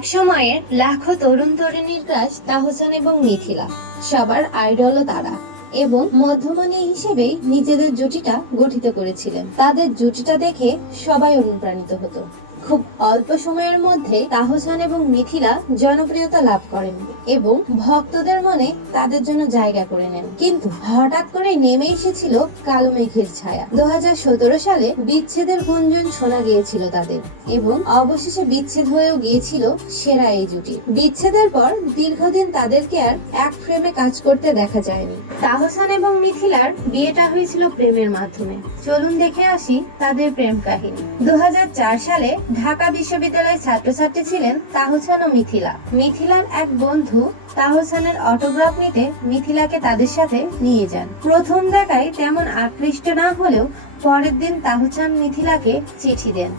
এক সময়ে লাখো তরুণ তরুণীর ক্রাশ তাহসান এবং মিথিলা। সবার আইডলও তারা এবং মধ্যমণি হিসেবেই নিজেদের জুটিটা গঠিত করেছিলেন। তাদের জুটিটা দেখে সবাই অনুপ্রাণিত হতো। খুব অল্প সময়ের মধ্যে তাহসান এবং মিথিলা জনপ্রিয়তা লাভ করেন এবং ভক্তদের মনে তাদের জন্য জায়গা করে নেন। কিন্তু হঠাৎ করে নেমে এসেছিল কালো মেঘের ছায়া। দুহাজার সতেরো সালে বিচ্ছেদের গুঞ্জন শোনা গিয়েছিল তাদের এবং অবশেষে বিচ্ছেদ হয়েও গিয়েছিল সেরা এই জুটি। বিচ্ছেদের পর দীর্ঘদিন তাদেরকে আর এক ফ্রেমে কাজ করতে দেখা যায়নি। তাহসান এবং মিথিলার বিয়েটা হয়েছিল প্রেমের মাধ্যমে। চলুন দেখে আসি তাদের প্রেম কাহিনী। দু হাজার চার সালে ঢাকা বিশ্ববিদ্যালয়ের ছাত্রছাত্রী ছিলেন তাহসান ও মিথিলা। মিথিলার এক বন্ধু তাহসানের অটোগ্রাফ নিতে মিথিলাকে তাদের সাথে নিয়ে যান। প্রথম দেখায় তেমন আকৃষ্ট না হলেও পরের দিন তাহসান মিথিলাকে চিঠি দেন।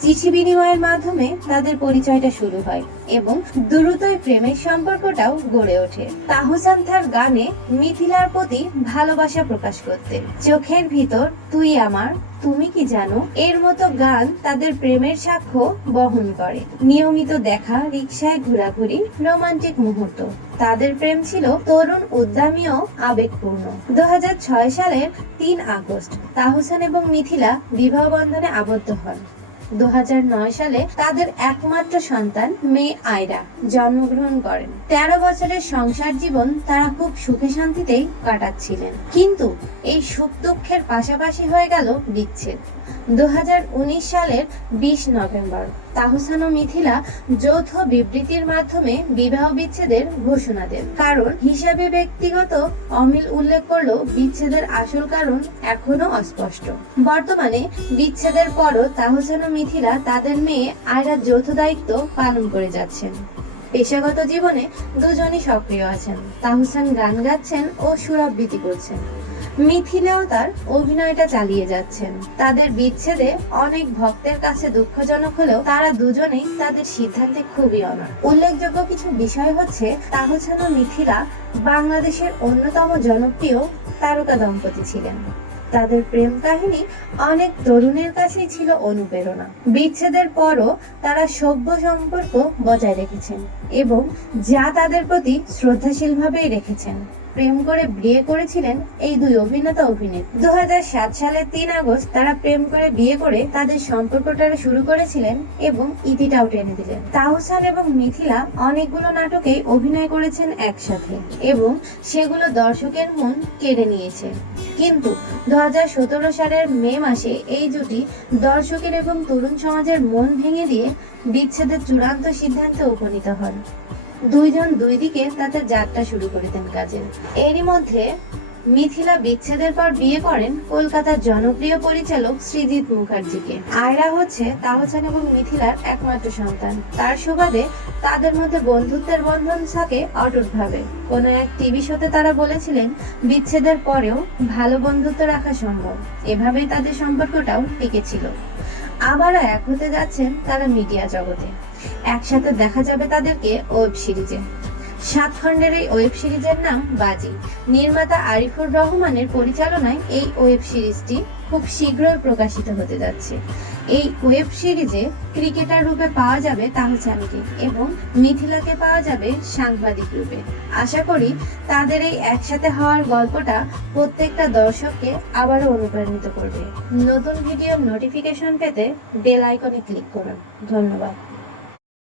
চিঠি বিনিময়ের মাধ্যমে তাদের পরিচয়টা শুরু হয় এবং দ্রুতই প্রেমের সম্পর্কটাও গড়ে ওঠে। তাহসান তার গানে মিথিলার প্রতি ভালোবাসা প্রকাশ করতেন। চোখের ভিতর, তুই আমার, তুমি কি জানো? এর মতো গান তাদের প্রেমের সাক্ষ্য বহন করে। নিয়মিত দেখা রিক্সায় ঘোরাঘুরি, রোমান্টিক মুহূর্ত। তাদের প্রেম ছিল তরুণ উদ্যমী ও আবেগপূর্ণ। দু হাজার ছয় সালের তিন আগস্ট, তাহসান এবং মিথিলা বিবাহ বন্ধনে আবদ্ধ হন। দু হাজার নয় সালে তাদের একমাত্র সন্তান মেয়ে আয়রা। জন্মগ্রহণ করেন। তেরো বছরের সংসার জীবন তারা খুব সুখে শান্তিতেই কাটাচ্ছিলেন। কিন্তু এই সুখ দুঃখের পাশাপাশি হয়ে গেল বিচ্ছেদ। দু হাজার উনিশ সালের বিশ নভেম্বর। তাহসান ও মিথিলা যৌথ বিবৃতির মাধ্যমে বিবাহ বিচ্ছেদের ঘোষণা দেন। কারণ হিসাবে ব্যক্তিগত অমিল উল্লেখ করলেও বিচ্ছেদের আসল কারণ এখনও অস্পষ্ট। বর্তমানে বিচ্ছেদের পরও তাহসান ও মিথিলা তাদের মেয়ে আয়রার যৌথ দায়িত্ব পালন করে যাচ্ছেন। পেশাগত জীবনে দুজনই সক্রিয় আছেন। তাহসান গান গাচ্ছেন ও সুরাবৃত্তি করছেন। মিথিলাও তার অভিনয়টা চালিয়ে যাচ্ছেন। তাদের বিচ্ছেদে অনেক ভক্তের কাছে দুঃখজনক হলেও তারা দুজনেই তাদের সিদ্ধান্তে খুবই অনড় উল্লেখযোগ্য কিছু বিষয় হচ্ছে তাহসান মিথিলা বাংলাদেশের অন্যতম জনপ্রিয় তারকা দম্পতি ছিলেন। তাদের প্রেম কাহিনী অনেক তরুণের কাছেই ছিল অনুপ্রেরণা। বিচ্ছেদের পরও তারা সভ্য সম্পর্ক বজায় রেখেছেন এবং যা তাদের প্রতি শ্রদ্ধাশীল ভাবেই রেখেছেন। প্রেম করে বিয়ে করেছিলেন এই দুই অভিনেতা অভিনেত্রী। দু সালের তিন আগস্ট তারা প্রেম করে বিয়ে করে তাদের সম্পর্কটা শুরু করেছিলেন এবং ইতিটাও টেনে দিলেন। তাহসান এবং মিথিলা অনেকগুলো নাটকে অভিনয় করেছেন একসাথে এবং সেগুলো দর্শকের মন কেড়ে নিয়েছে। কিন্তু দু হাজার সতেরো সালের মে মাসে এই জুটি দর্শকের এবং তরুণ সমাজের মন ভেঙে দিয়ে বিচ্ছেদের চূড়ান্ত সিদ্ধান্তে উপনীত হন। দুইজন দুই দিকে তাদের যাত্রা শুরু করে দেন এরই মধ্যে মিথিলা বিচ্ছেদের পর বিয়ে করেন কলকাতার জনপ্রিয় পরিচালক সৃজিত মুখার্জিকে। আয়রা হচ্ছে তাহসান এবং মিথিলার একমাত্র সন্তান। তার সুবাদে তাদের মধ্যে বন্ধুত্বের বন্ধন থাকে অটুটভাবে। কোনো এক টিভি শোতে তারা বলেছিলেন, বিচ্ছেদের পরেও ভালো বন্ধুত্ব রাখা সম্ভব। এভাবেই তাদের সম্পর্কটাও টিকে ছিল। আবারও এক হতে যাচ্ছেন তারা মিডিয়া জগতে। একসাথে দেখা যাবে তাদেরকে ওয়েব সিরিজে। সাত খণ্ডের এই ওয়েব সিরিজের নাম বাজি। নির্মাতা আরিফুর রহমানের পরিচালনায় এই ওয়েব সিরিজটি খুব শীঘ্রই প্রকাশিত হতে যাচ্ছে। এই ওয়েব সিরিজে ক্রিকেটার রূপে পাওয়া যাবে তাহসানকে এবং মিথিলাকে পাওয়া যাবে সাংবাদিক রূপে। আশা করি তাদের এই একসাথে হওয়ার গল্পটা প্রত্যেকটা দর্শককে আবারও অনুপ্রাণিত করবে। নতুন ভিডিওর নোটিফিকেশন পেতে বেল আইকনে ক্লিক করুন। ধন্যবাদ।